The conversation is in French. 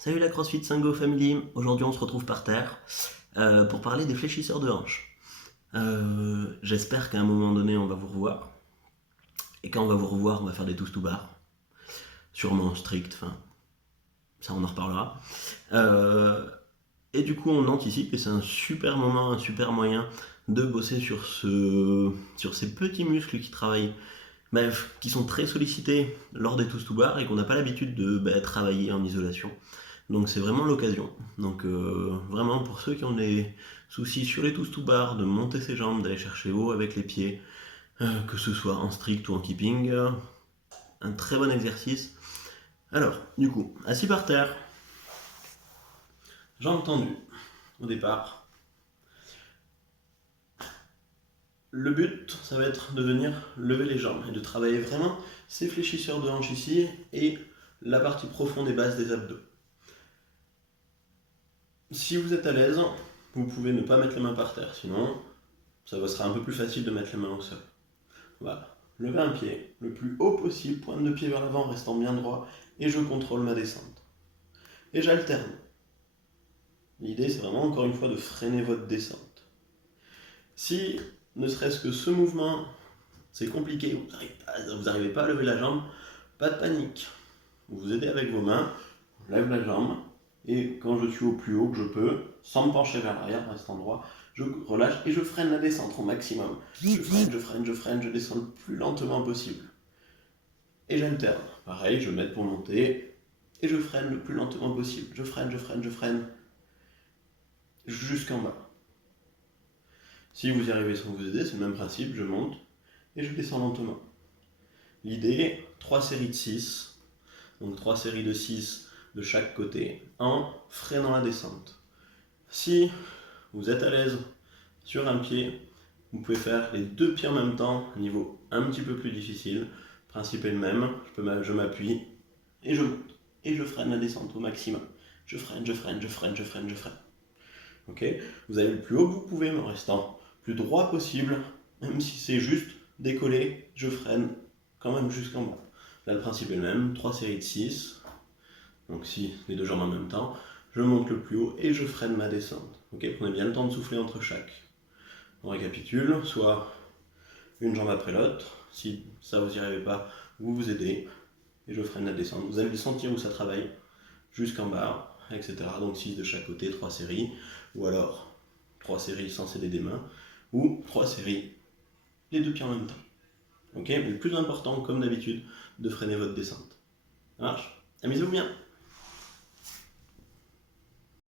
Salut la CrossFit 5Go Family, aujourd'hui on se retrouve par terre pour parler des fléchisseurs de hanches. J'espère qu'à un moment donné on va vous revoir. Et quand on va vous revoir, on va faire des toast to bar. Sûrement strict, enfin, ça on en reparlera. Et du coup on anticipe et c'est un super moment, un super moyen de bosser sur ces petits muscles qui travaillent, qui sont très sollicités lors des toast to bar et qu'on n'a pas l'habitude de travailler en isolation. Donc c'est vraiment l'occasion. Donc vraiment pour ceux qui ont des soucis sur les toast to bar, de monter ses jambes, d'aller chercher haut avec les pieds, que ce soit en strict ou en keeping, un très bon exercice. Alors, du coup, assis par terre, jambes tendues au départ. Le but, ça va être de venir lever les jambes et de travailler vraiment ces fléchisseurs de hanches ici et la partie profonde et basse des abdos. Si vous êtes à l'aise, vous pouvez ne pas mettre les mains par terre, sinon ça vous sera un peu plus facile de mettre les mains au sol. Voilà. Levez un pied le plus haut possible, pointe de pied vers l'avant, restant bien droit, et je contrôle ma descente. Et j'alterne. L'idée, c'est vraiment encore une fois de freiner votre descente. Si, ne serait-ce que ce mouvement, c'est compliqué, vous n'arrivez pas à lever la jambe, pas de panique. Vous vous aidez avec vos mains, je lève la jambe, et quand je suis au plus haut que je peux, sans me pencher vers l'arrière, restant droit, je relâche et je freine la descente au maximum. Je freine, je descends le plus lentement possible. Et j'alterne. Pareil, je m'aide pour monter et je freine le plus lentement possible. Je freine, jusqu'en bas. Si vous y arrivez sans vous aider, c'est le même principe, je monte et je descends lentement. L'idée, 3 séries de 6, donc 3 séries de 6 de chaque côté, en freinant la descente. Si vous êtes à l'aise sur un pied, vous pouvez faire les deux pieds en même temps, niveau un petit peu plus difficile. Le principe est le même, je m'appuie et je monte. Et je freine la descente au maximum. Je freine. Ok. Vous allez le plus haut que vous pouvez, en restant plus droit possible, même si c'est juste décoller, je freine quand même jusqu'en bas. Là, le principe est le même, 3 séries de 6, donc si les deux jambes en même temps, je monte le plus haut et je freine ma descente. Ok. Prenez bien le temps de souffler entre chaque. On récapitule, soit une jambe après l'autre, si ça vous n'y arrivez pas, vous vous aidez, et je freine la descente. Vous allez le sentir où ça travaille, jusqu'en bas, etc. Donc 6 de chaque côté, 3 séries, ou alors 3 séries sans s'aider des mains, ou 3 séries, les deux pieds en même temps. Ok. Mais le plus important, comme d'habitude, de freiner votre descente. Ça marche? Amusez-vous bien!